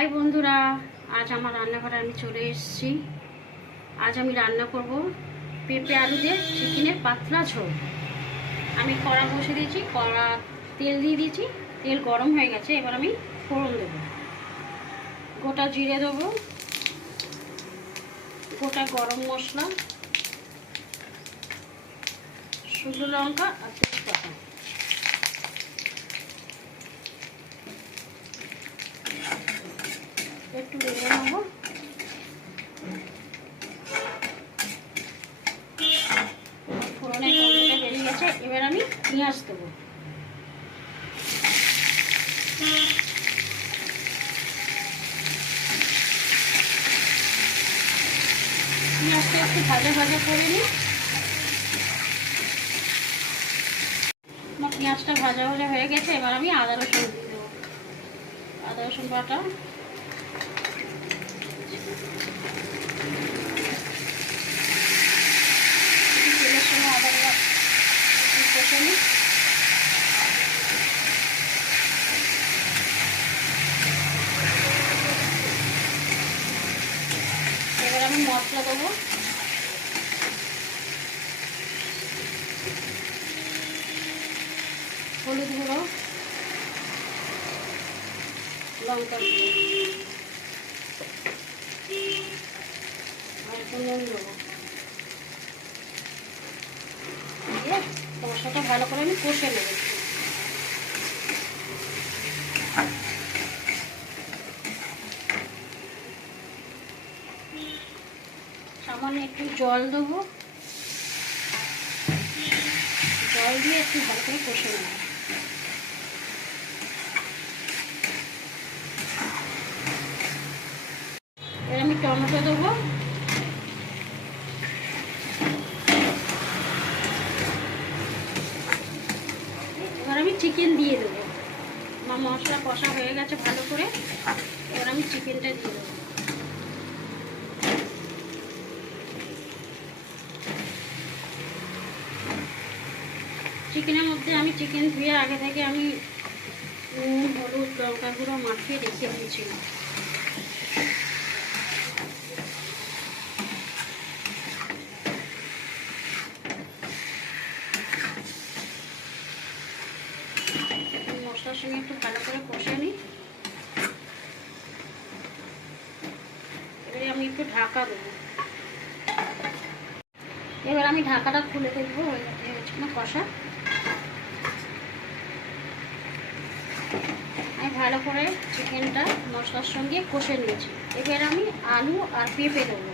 High বন্ধুরা, আজ আমার রান্নাঘরে আমি চলে এসেছি। আজ আমি রান্না করব পেঁপে আলু দিয়ে চিকেনের পাতলা ঝোল। আমি কড়া বসে দিয়েছি, কড়া তেল দিয়ে দিয়েছি, তেল গরম হয়ে গেছে। এবার আমি ফোড়ন দেবো, গোটা জিরে দেবো, গোটা গরম মশলা, শুকনো লঙ্কা আর তেজপাতা। একটু ভেজে নেবো। ফোড়নের গন্ধটা বেরিয়ে গেছে। এবার আমি পেঁয়াজ দেবো। পেঁয়াজটা একটু ভাজা ভাজা করে নিই। আমার পেঁয়াজটা ভাজা ভাজা হয়ে গেছে। এবার আমি আদা রসুন দিয়ে দেবো, আদা রসুন বাটা। তেলের সঙ্গে আদা কষে নিই। এবার আমি মশলা দেবো। হলুদ গুঁড়ো, লঙ্কা গুঁড়ো আর একটু নুন দেবো। দিয়ে মশলাটা ভালো করে আমি কষে নেব। সামান্য একটু জল দেবো, জল দিয়ে একটু ভালো করে কষে নেব। এবার আমি টমেটো দেবো। এবার আমি চিকেন দিয়ে দেবো। আমার মশলা কষা হয়ে গেছে ভালো করে। এবার আমি চিকেনটা দিয়ে দেবো। চিকেনের মধ্যে আমি চিকেন ধুয়ে আগে থেকে আমি নুন, হলুদ, লঙ্কা গুঁড়ো মাখিয়ে রেখে দিয়েছি। মশলার সঙ্গে একটু ভালো করে কষে নিই। এবারে আমি একটু ঢাকা দেবো। এবার আমি ঢাকাটা খুলে দেখবো হয়েছে না কষা। আমি ভালো করে চিকেনটা মশলার সঙ্গে কষে নিয়েছি। এবার আমি আলু আর পেঁপে দেবো।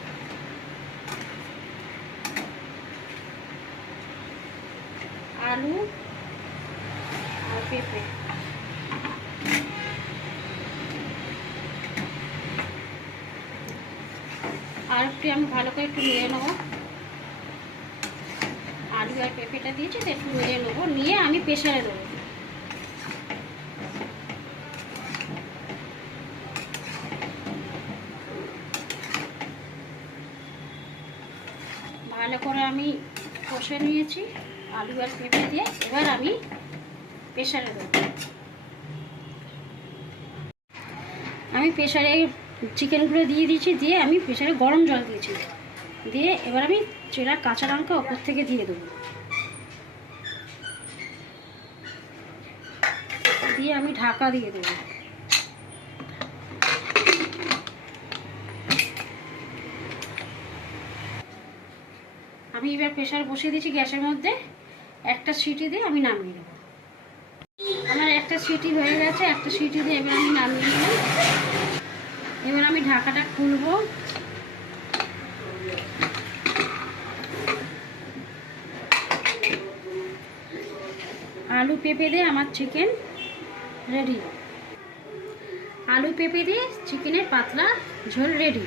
আলু আর পেঁপে আর একটু আমি ভালো করে একটু নিয়ে নেবো। আলু আর পেঁপেটা দিয়েছি তো একটু নিয়ে নেবো, নিয়ে আমি প্রেসারে দেবো। ভালো করে আমি কষে নিয়েছি আলু আর পেঁপে দিয়ে। এবার আমি প্রেসারে দেবো। আমি প্রেসারে চিকেনগুলো দিয়ে দিয়েছি, দিয়ে আমি প্রেসারে গরম জল দিয়েছি। দিয়ে এবার আমি চেরা কাঁচা লঙ্কা ওপর থেকে দিয়ে দেবো। দিয়ে আমি ঢাকা দিয়ে দেবো। আমি এবার প্রেসার বসিয়ে দিয়েছি গ্যাসের মধ্যে। একটা সিটি দিয়ে আমি নামিয়ে নেব। আমার একটা সিটি হয়ে গেছে, একটা সিটি দিয়ে এবার আমি নামিয়ে নেব। এবার আমি ঢাকাটা খুলবো। আলু পেঁপে দিয়ে আমার চিকেন রেডি। আলু পেঁপে দিয়ে চিকেনের পাতলা ঝোল রেডি।